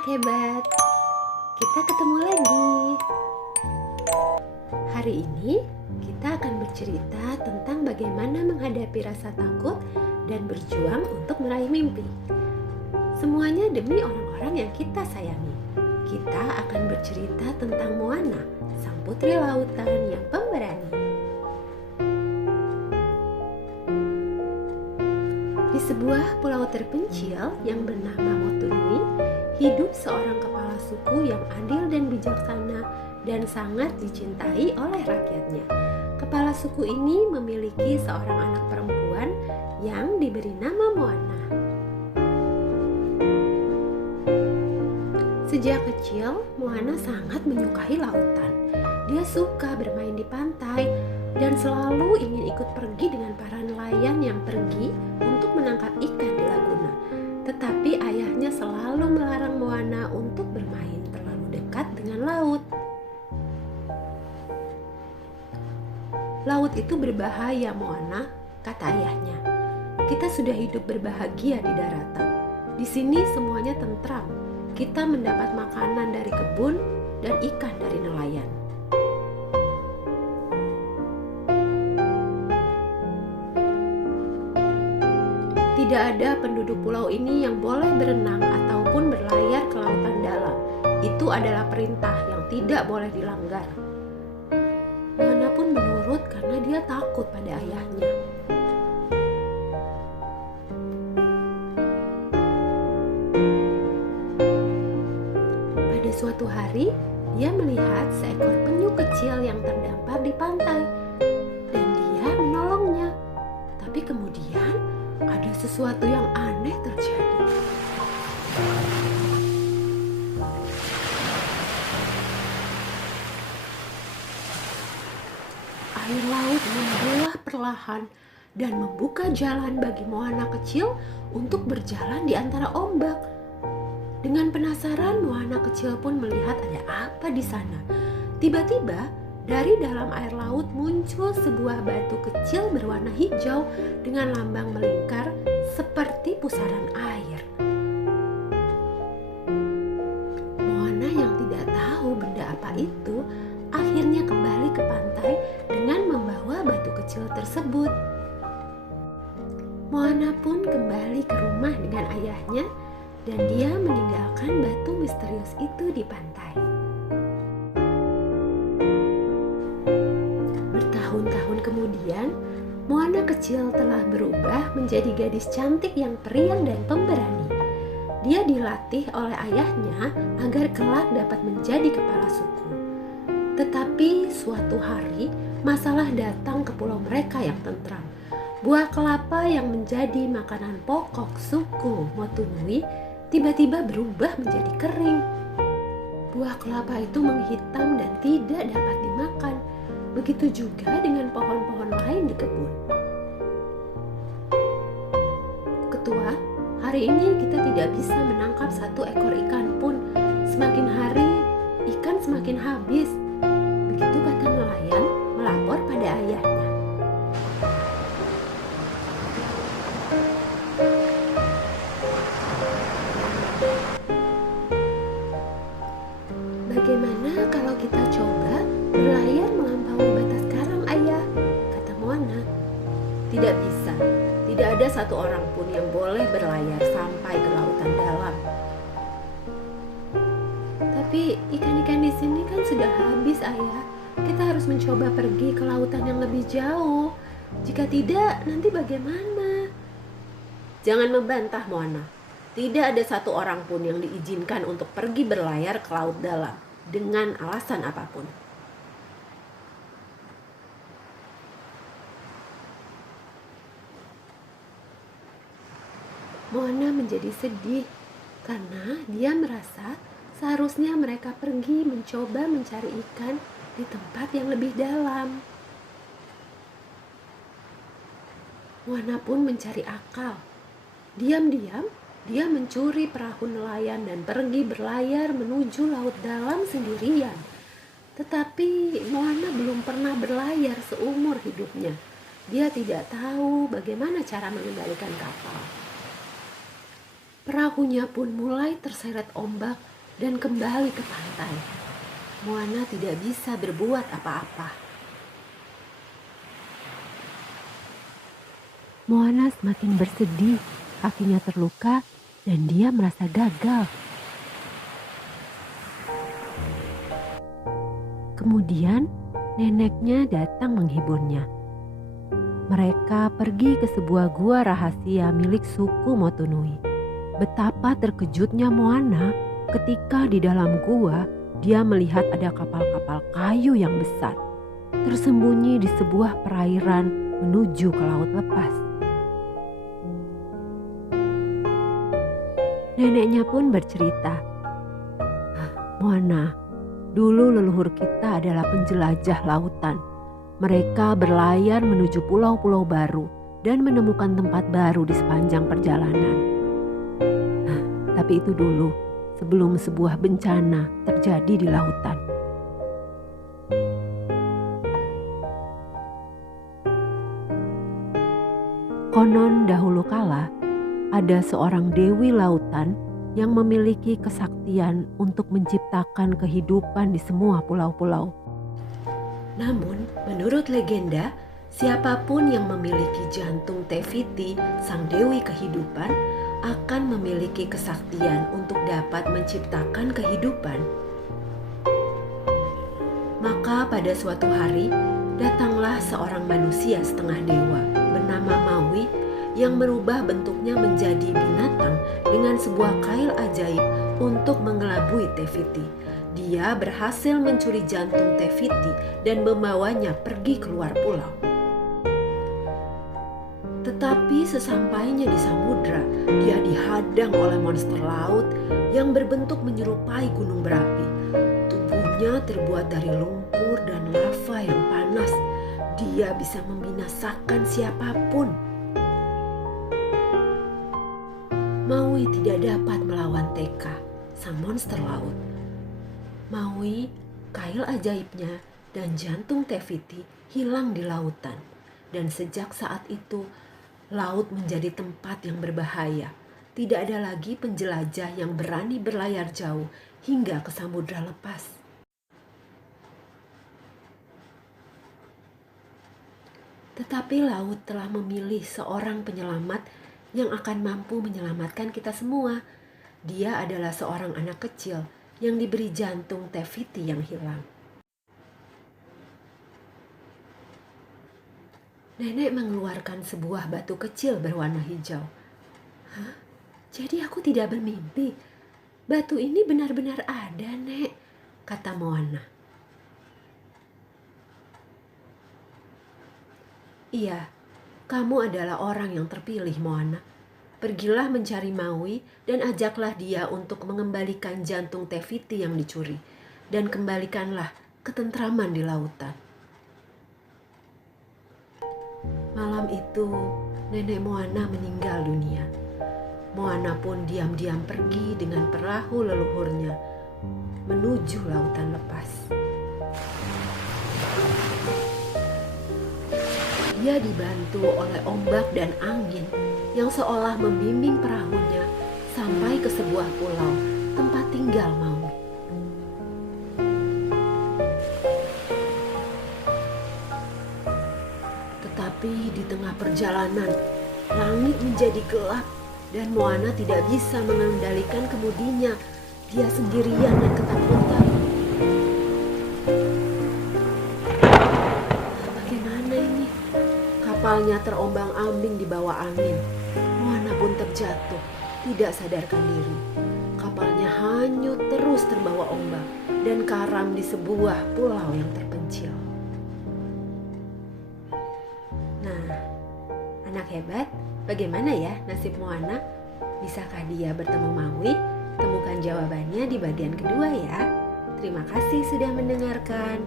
anak hebat, kita ketemu lagi. Hari ini kita akan bercerita tentang bagaimana menghadapi rasa takut dan berjuang untuk meraih mimpi. Semuanya demi orang-orang yang kita sayangi. Kita akan bercerita tentang Moana, sang putri lautan yang pemberani. Di sebuah pulau terpencil yang bernama Motunui, hidup seorang kepala suku yang adil dan bijaksana dan sangat dicintai oleh rakyatnya. Kepala suku ini memiliki seorang anak perempuan yang diberi nama Moana. Sejak kecil, Moana sangat menyukai lautan. Dia suka bermain di pantai dan selalu ingin ikut pergi dengan para nelayan yang pergi untuk menangkap ikan di laguna. Tetapi ayahnya selalu melarang Moana untuk bermain terlalu dekat dengan laut. Laut itu berbahaya, Moana, kata ayahnya. Kita sudah hidup berbahagia di daratan. Di sini semuanya tentram. Kita mendapat makanan dari kebun dan ikan dari nelayan. Tidak ada penduduk pulau ini yang boleh berenang ataupun berlayar ke lautan dalam. Itu adalah perintah yang tidak boleh dilanggar. Moana pun menurut karena dia takut pada ayahnya. Pada suatu hari, dia melihat seekor penyu kecil yang terdampar di pantai dan dia menolongnya. Tapi kemudian ada sesuatu yang aneh terjadi. Air laut membelah perlahan dan membuka jalan bagi Moana kecil untuk berjalan di antara ombak. Dengan penasaran, Moana kecil pun melihat ada apa di sana. Tiba-tiba, dari dalam air laut muncul sebuah batu kecil berwarna hijau dengan lambang melingkar seperti pusaran air. Moana yang tidak tahu benda apa itu akhirnya kembali ke pantai dengan membawa batu kecil tersebut. Moana pun kembali ke rumah dengan ayahnya dan dia meninggalkan batu misterius itu di pantai. Bertahun-tahun kemudian, Moana kecil telah berubah menjadi gadis cantik yang periang dan pemberani. Dia dilatih oleh ayahnya agar kelak dapat menjadi kepala suku. Tetapi suatu hari, masalah datang ke pulau mereka yang tentram. Buah kelapa yang menjadi makanan pokok suku Motunui tiba-tiba berubah menjadi kering. Buah kelapa itu menghitam dan tidak dapat dimakan. Begitu juga dengan pohon-pohon lain di kebun. Ketua, hari ini kita tidak bisa menangkap satu ekor ikan pun. Semakin hari, ikan semakin habis. Begitu kata nelayan melapor pada ayahnya. Bagaimana kalau kita coba berlayar melampaui batas karang, ayah? Kata Moana. Tidak bisa. Tidak ada satu orang pun yang boleh berlayar sampai ke lautan dalam. Tapi ikan-ikan di sini kan sudah habis, ayah. Kita harus mencoba pergi ke lautan yang lebih jauh. Jika tidak, nanti bagaimana? Jangan membantah, Moana. Tidak ada satu orang pun yang diizinkan untuk pergi berlayar ke laut dalam dengan alasan apapun. Moana menjadi sedih karena dia merasa seharusnya mereka pergi mencoba mencari ikan di tempat yang lebih dalam. Moana pun mencari akal. Diam-diam, dia mencuri perahu nelayan dan pergi berlayar menuju laut dalam sendirian. Tetapi Moana belum pernah berlayar seumur hidupnya. Dia tidak tahu bagaimana cara mengendalikan kapal. Perahunya pun mulai terseret ombak dan kembali ke pantai. Moana tidak bisa berbuat apa-apa. Moana semakin bersedih, kakinya terluka dan dia merasa gagal. Kemudian neneknya datang menghiburnya. Mereka pergi ke sebuah gua rahasia milik suku Motunui. Betapa terkejutnya Moana ketika di dalam gua dia melihat ada kapal-kapal kayu yang besar, tersembunyi di sebuah perairan menuju ke laut lepas. Neneknya pun bercerita, Moana, dulu leluhur kita adalah penjelajah lautan. Mereka berlayar menuju pulau-pulau baru dan menemukan tempat baru di sepanjang perjalanan. Tapi itu dulu, sebelum sebuah bencana terjadi di lautan. Konon dahulu kala, ada seorang dewi lautan yang memiliki kesaktian untuk menciptakan kehidupan di semua pulau-pulau. Namun, menurut legenda, siapapun yang memiliki jantung Tefiti, sang dewi kehidupan, akan memiliki kesaktian untuk dapat menciptakan kehidupan. Maka pada suatu hari, datanglah seorang manusia setengah dewa bernama Maui yang merubah bentuknya menjadi binatang dengan sebuah kail ajaib untuk mengelabui Tefiti. Dia berhasil mencuri jantung Tefiti dan membawanya pergi keluar pulau. Tetapi sesampainya di samudra, dia dihadang oleh monster laut yang berbentuk menyerupai gunung berapi. Tubuhnya terbuat dari lumpur dan lava yang panas. Dia bisa membinasakan siapapun. Maui tidak dapat melawan Teka, sang monster laut. Maui, kail ajaibnya, dan jantung Tefiti hilang di lautan. Dan sejak saat itu, laut menjadi tempat yang berbahaya. Tidak ada lagi penjelajah yang berani berlayar jauh hingga ke samudra lepas. Tetapi laut telah memilih seorang penyelamat yang akan mampu menyelamatkan kita semua. Dia adalah seorang anak kecil yang diberi jantung Tefiti yang hilang. Nenek mengeluarkan sebuah batu kecil berwarna hijau. Hah? Jadi aku tidak bermimpi. Batu ini benar-benar ada, Nek, kata Moana. Iya, kamu adalah orang yang terpilih, Moana. Pergilah mencari Maui dan ajaklah dia untuk mengembalikan jantung Tefiti yang dicuri. Dan kembalikanlah ketentraman di lautan. Malam itu, nenek Moana meninggal dunia. Moana pun diam-diam pergi dengan perahu leluhurnya menuju lautan lepas. Dia dibantu oleh ombak dan angin yang seolah membimbing perahunya sampai ke sebuah pulau tempat tinggal Maui. Tetapi di tengah perjalanan, langit menjadi gelap dan Moana tidak bisa mengendalikan kemudinya. Dia sendirian dan ketakutan. Bagaimana ini? Kapalnya terombang-ambing di bawah angin. Moana pun terjatuh, tidak sadarkan diri. Kapalnya hanyut terus terbawa ombak dan karam di sebuah pulau yang terpencil. Nah, anak hebat, bagaimana ya nasib Moana? Bisakah dia bertemu Maui? Temukan jawabannya di bagian kedua ya. Terima kasih sudah mendengarkan.